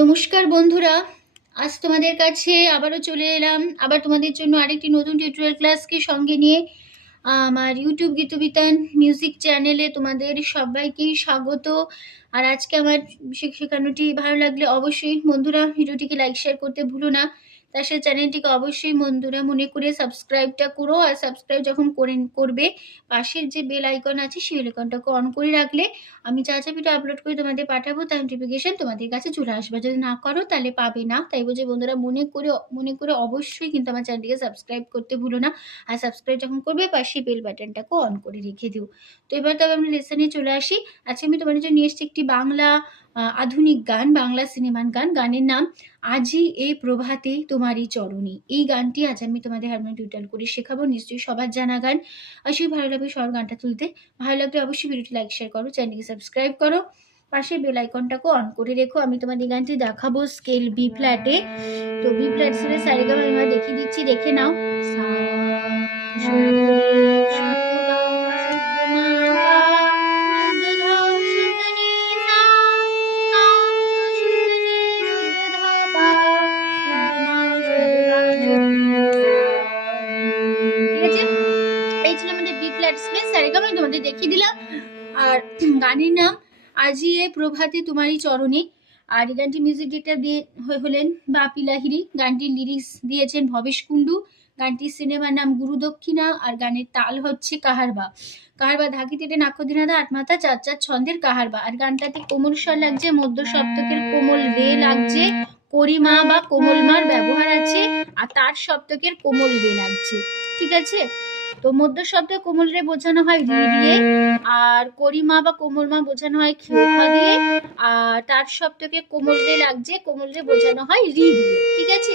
নমস্কার বন্ধুরা, আজ তোমাদের কাছে আবারও চলে এলাম আবার তোমাদের জন্য আরেকটি নতুন টিউটোরিয়াল ক্লাসকে সঙ্গে নিয়ে। আমার ইউটিউব গীতবিতান মিউজিক চ্যানেলে তোমাদের সবাইকেই স্বাগত। আর আজকে আমার শেখানোটি ভালো লাগলে অবশ্যই বন্ধুরা ভিডিওটিকে লাইক শেয়ার করতে ভুলো না। তার সাথে চ্যানেলটিকে অবশ্যই বন্ধুরা মনে করে সাবস্ক্রাইবটা করো। আর সাবস্ক্রাইব যখন করবে, পাশের যে বেল আইকন আছে সেই বেল আইকনটাকে অন করে রাখলে আমি যা ভিডিও আপলোড করে তোমাদের পাঠাবো তার নোটিফিকেশন তোমাদের কাছে চলে আসবে। যদি না করো তাহলে পাবে না। তাই বলছে বন্ধুরা মনে করে অবশ্যই কিন্তু আমার চ্যানেলটিকে সাবস্ক্রাইব করতে ভুলো না। আর সাবস্ক্রাইব যখন করবে পাশে বেল বাটনটাকে অন করে রেখে দিও। তো এবার তবে আমরা লেসনে চলে আসি। আজকে আমি তোমাদের জন্য নিয়ে এসেছি একটি বাংলা আধুনিক গান, বাংলা সিনেমার গান। গানের নাম আজি এ প্রভাতে তোমারই চরণী। এই গানটি আজ আমি তোমাদের হারমোনিয়াম টিউটোরিয়াল করে শেখাবো। নিশ্চয়ই সবার জানা গান। অবশ্যই ভালো লাগবে সবার গানটা তুলতে। ভালো লাগলে অবশ্যই ভিডিওটি লাইক শেয়ার করো, চ্যানেলকে সাবস্ক্রাইব করো, পাশে বেল আইকনটাকে অন করে রেখো। আমি তোমাদের গানটি দেখাবো স্কেল বি ফ্ল্যাটে। তো বি ফ্ল্যাট স্কেলে সারেগামা আমি দেখিয়ে দিচ্ছি, দেখে নাও। তোমাদের দেখিয়ে দিলাম। আর গানের নাম আজি এ প্রভাতে তোমারই চরণে। আর এই গানটি মিউজিক ডিরেক্টর দিয়ে হলেন বাপি লাহিড়ী। গানটির লিরিক্স দিয়েছেন ভবেশ কুণ্ডু। গানটির সিনেমার নাম গুরু দক্ষিণা। আর গানের তাল হচ্ছে কাহারবা। কাহারবা ধাকি তেটে নাক্ষদিনাদা আটমাথা চার চার ছন্দের কাহারবা। আর গানটাতে কোমল স্বর লাগছে, মধ্য সপ্তকের কোমল রে লাগছে, করিমা বা কোমল মার ব্যবহার আছে, আর তার সপ্তকের কোমল রে লাগছে। ঠিক আছে? তো মধ্য শব্দ কোমল রে বোঝানো হয় রি দিয়ে, আর করিমা বা কোমল মা বোঝানো হয় খিওখা দিয়ে, আর তার সপ্তকে কোমল রে লাগছে, কোমল রে বোঝানো হয় রি দিয়ে। ঠিক আছে?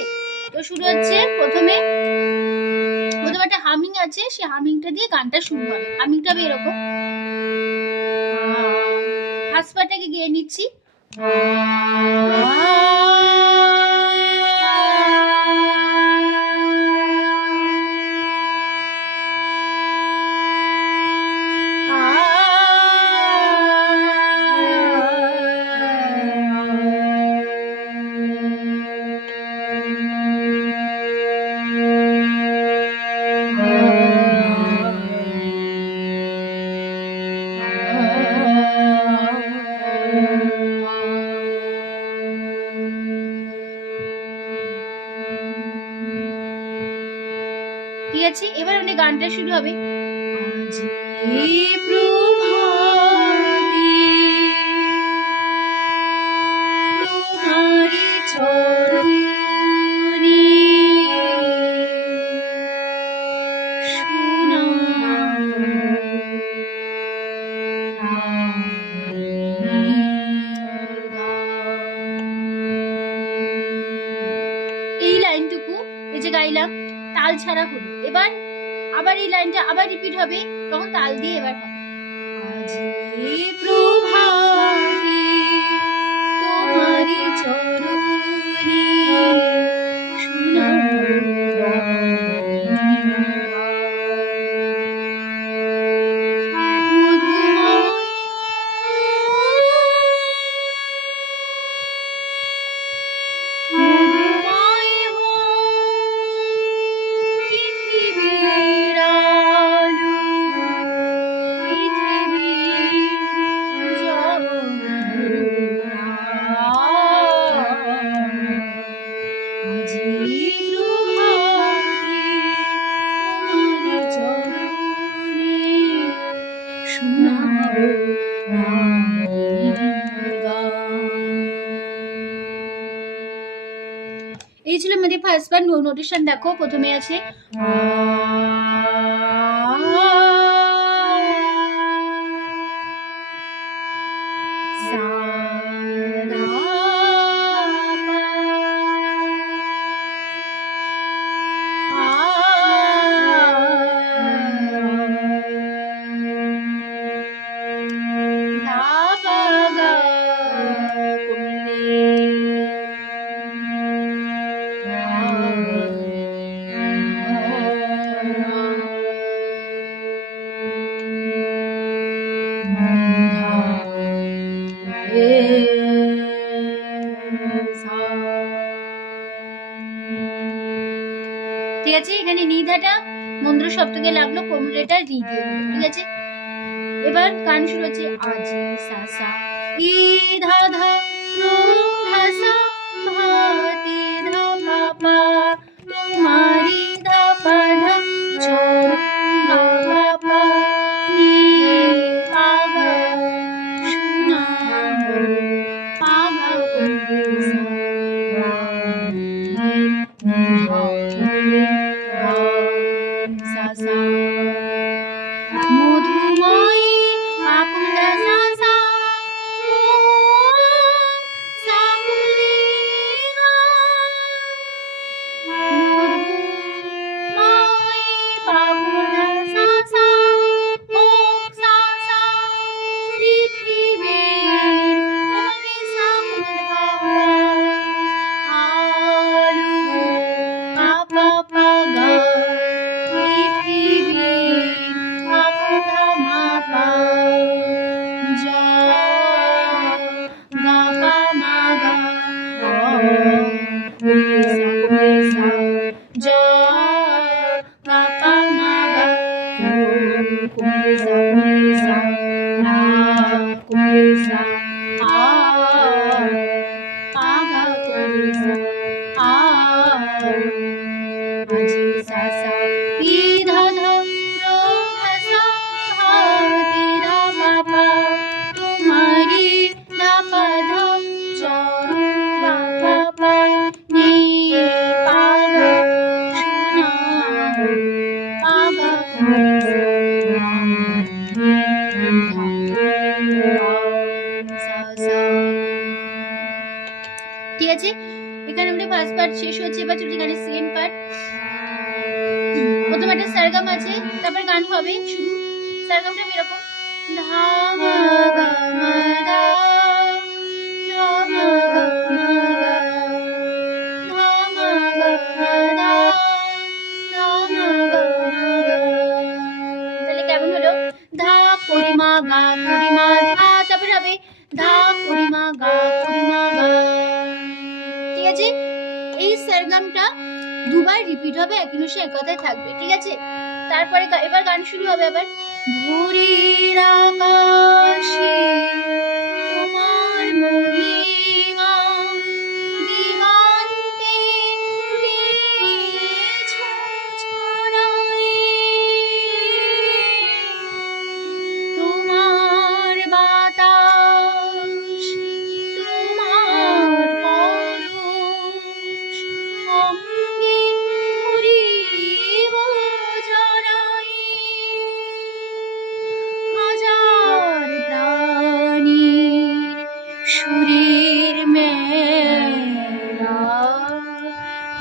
তো শুরু হচ্ছে প্রথমে একটা হামিং আছে, সেই হামিংটা দিয়ে গানটা শুরু হবে। হামিংটা হবে এরকম। ফার্স্ট পার্টটাকে গেয়ে নিচ্ছি। ঠিক আছে? এবার আমাদের গানটা শুরু হবে। আজি প্রভাতে তোমারই চরণে এই লাইনটুকু এই যে গাইলাম তাল ছাড়া হলো। এবার আবার এই লাইনটা আবার রিপিট হবে, তখন তাল দিয়ে এবার হবে। আজি প্রভাতে তোমারই চরণে এই ছিল আমাদের ফার্স্ট বার। নোটেশন দেখো, প্রথমে আছে ঠিক আছে, এখানে নিধাটা মন্দ্র সপ্তকে লাগলো, কোমরেটা রি দিয়ে হলো, ঠিক আছে। এবার গান শুরু হচ্ছে আজি সা সা ই ধা ধা নো ধা সা ভা তি ধা পা পা তোমারি ধা পা ধা চর মা পা পা নি পা গা শুনা পা গা রে সা রা নি ধা রে ধা সা সা মধুময়ী আকুল সা সা সা কুলি মধুময়ী আকুল সা সা সা সা পৃথিবীর কলি সা আলু পা পা গা ঠিক আছে, এখানে আমাদের ফার্স্ট পার্ট শেষ হচ্ছে। এবার চলছে গানের সেকেন্ড পার্ট। প্রথমে একটা সারগাম আছে, তারপর গান হবে শুরু। সারগামটা এরকম ধা মা গা মা ধা ধা মা গা মা গা ধা মা গা মা ধা ধা মা গা মা গা। তাহলে কেমন হলো? ধা করি মা গা করি মা ধা, তারপর হবে ধা করি মা গা করি মা গা। ঠিক আছে, এই সারগামটা দুবার রিপিট হবে, এক অনুসারে এক কথায় থাকবে, ঠিক আছে। তারপরে এবার গান শুরু হবে আবার ভোরের আকাশে তোমার মহিমা দিগন্তে দিয়েছো ছড়ায়ে, তোমার বাতাস তোমার পরশ অঙ্গে ঘুরিব জড়ায়ে, হাজার প্রাণীর সুরের মেলা,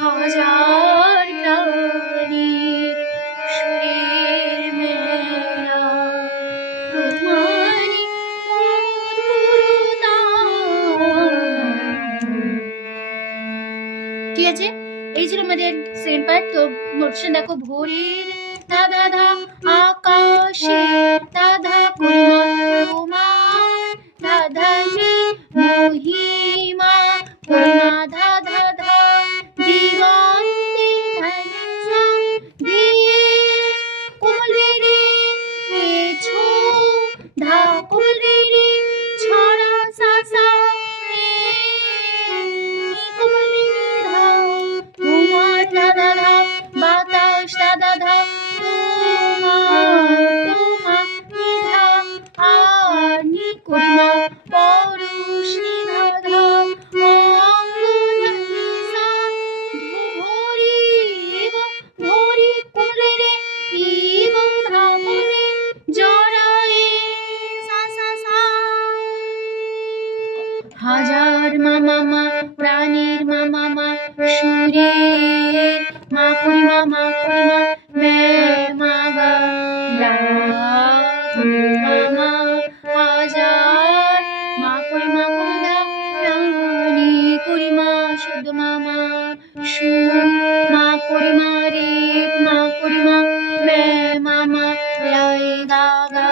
হাজার প্রাণীর সুরের মেলা, তোমারি মধুরতা। ঠিক আছে, এই ছিল আমাদের সেকেন্ড পার্ট। তো নোটেশন দেখো, ভোরের ধা ধা ধা আকাশে ধা ধা করিমা তোমার ধা ধা রে মহিমা করিমা ধা ধা ধা দিগন্তে ধা দিয়ে কোমল রে পেছো ধা কোমল রে ছড়া সা সা কোমল রে ধা তোমার ধা ধা ধা বাতাস ধা ধা ধা তোমার নিধা আর নি করিমা পরশ নিধা ধা অঙ্গন সা ভরি এবং ভরি কোমলে রে এবং ধামনে জড়ায়ে সা সা সা। হাজার মা মামা প্রাণীর মা মামা সুরের মা করিমা মা করিমা মে মা গা রা মামা, হাজার মা করিমা কোদা রানী করিমা শুদ্ধ মামা সু মা করিমা রে মা করিমা মে মামা লাই গা গা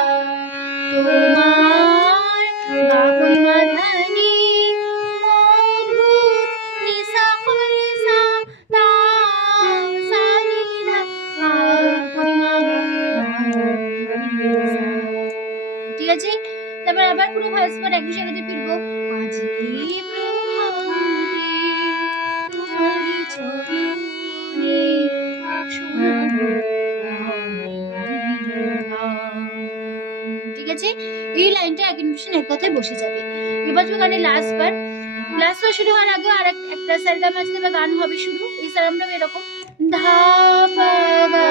তোমার গা করিমা ধানি মধু নিসা করিসা তা সানি আরেকটু জায়গাতে ফিরবো। আজি প্রভাতে তোমারি চরণে শোনাবো রামের গান। ঠিক আছে, এই লাইনটা এক ইনভিশন এক কথায় বসে যাবে। এবার তো গানের লাস্ট বার শুরু হওয়ার আগে আর একটা সারগাম আছে, বা গান হবে শুরু। এই সারগামটা এরকম ধা পা গা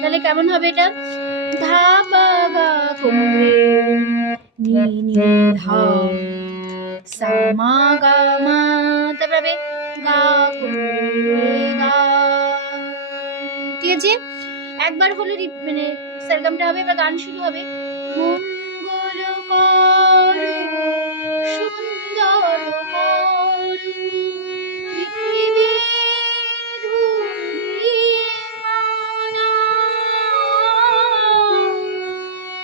তাহলে কেমন হবে এটা? ধা পা গা কোমরে নি নি ধা সা মা গা মা, তারপরে গা কোমরে গা। ঠিক আছে, একবার হলো মানে সারগামটা হবে, এবার গান শুরু হবে। মঙ্গল কর সুন্দর কর পৃথিবী ধূলিমালা,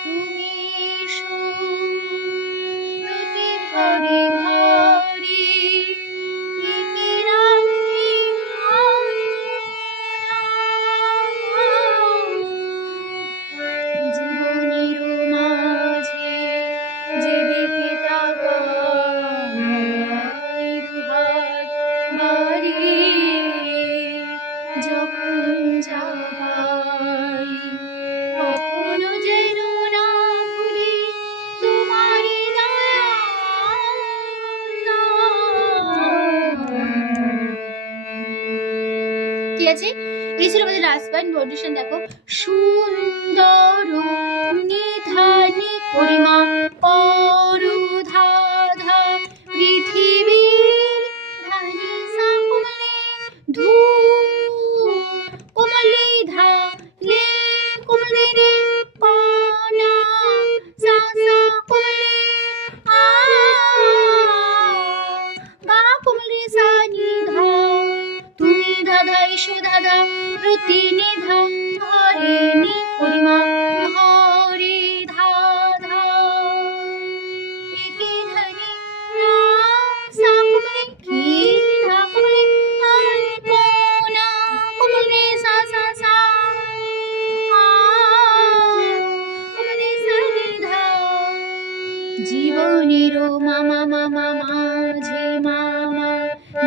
তুমি সুরতি ভারি ভারি জীবনের মাঝে যেদিকে তাকাই দুহাত বাড়িয়ে যখন যাবাই, কখনো যেন না ভুলি তোমারই দয়া। ঠিক আছে, এই ছিল আমাদের লাস্ট বার। নোটেশন দেখো, সুন্দর নিধানি পরিমা পরু ধা ধা পৃথিবীর ধানি সা কোমলে ধু কোমলে ধা লে কোমলে রে পানা সা সা কোমলে আ গা কোমলে সা নি ধা, তুমি দাদা এসো দাদা প্রতি নিধা হরে নি পরিমা হরে ধা ধা একে ধরে না সা কোমলে কি ধা কোমলে আলপনা কোমলে সা সা সা কোমলে সা নি ধা, জীবনের মামা মামা মাঝে মামা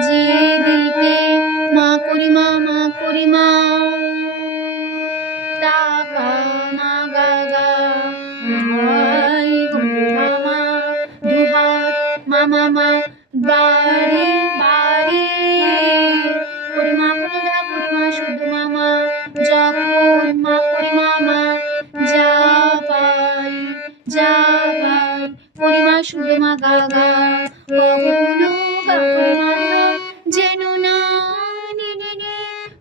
যেদিকে মা করিমা টাকা মা গা গা ভাই মামা দুহাত মামা মা বাড়ি বাড়ি করিমা কোনদা করিমা শুদ্ধ মামা যখন মা করিমা মা যা পাই করিমা শুদ্ধ মা গা গা কখনো গা করিমা যেন না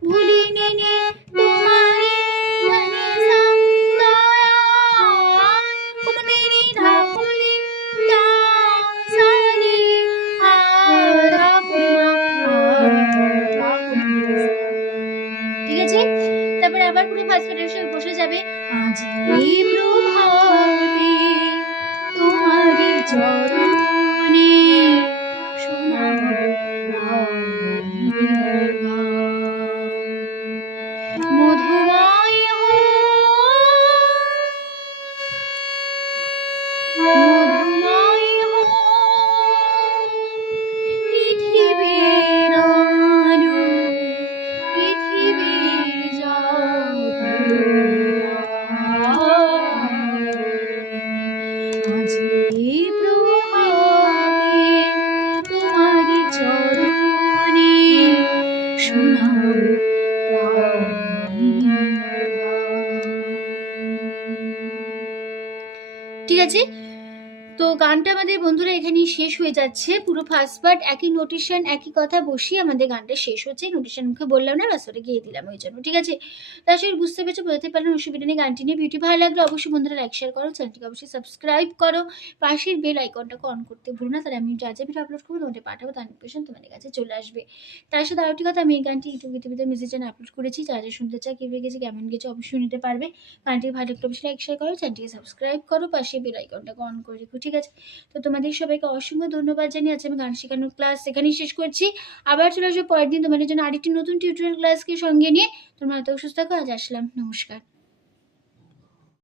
ভুলি নে তোমারি মনে দয়া কোমলে রে ধা কোমলে দা সানি আধা করিমা। ঠিক আছে, তারপরে আবার পুরো ফার্স্ট ভার্সে বসে যাবে। আজ এই প্রভাতে তোমারি চরণে শোনাবো রামের গান, মধুময় পৃথিবীর আলো পৃথিবীর আজ এই প্রভাতে তোমারি চরণে শোনাবো রামের গান। ঠিক আছে, তো গানটা আমাদের বন্ধুরা এখানেই শেষ হয়ে যাচ্ছে। পুরো ফার্স্ট পার্ট একই নোটেশন একই কথা বসিয়ে আমাদের গানটা শেষ হচ্ছে। নোটেশন মুখে বললাম না, রাস্তাটা গিয়ে দিলাম ওই জন্য। ঠিক আছে, তার সঙ্গে বুঝতে পেরেছো, বোঝাতে পারলেন, অসুবিধা নেই। গানটি নিয়ে ভিডিও ভালো লাগলে অবশ্যই বন্ধুরা লাইক শেয়ার করো, চ্যানেলটিকে অবশ্যই সাবস্ক্রাইব করো, পাশের বেল আইকনটাকে অন করতে ভুলো না, তাহলে আমি যা যা ভিডিও আপলোড করবো তোমাদের পাঠাবো, তার নোটিফিকেশন তোমাদের কাছে চলে আসবে। তার সাথে আরেকটি কথা, আমি এই গানটি ইউটিউব গীতবিতান মিউজিক চ্যানেলে আপলোড করেছি, যা যা শুনতে চাই, কীভাবে গেছে কেমন গেছে অবশ্যই নিতে পারবে। গানটি ভালো লাগলে অবশ্যই লাইক শেয়ার করো, চ্যানেলটিকে সাবস্ক্রাইব করো, পাশে বেল আইকনটাকে অন করে রেখো। ঠিক আছে। তো তোমাদের সবাইকে অসংখ্য ধন্যবাদ জানিয়ে আজকে আমি গান শেখানোর ক্লাস এখানেই শেষ করছি। আবার চলে আসবো পরের দিন তোমাদের জন্য আরেকটি নতুন টিউটোরিয়াল ক্লাসকে সঙ্গে নিয়ে। তোমরা এত সুস্থ থাকো, আজ আসলাম, নমস্কার।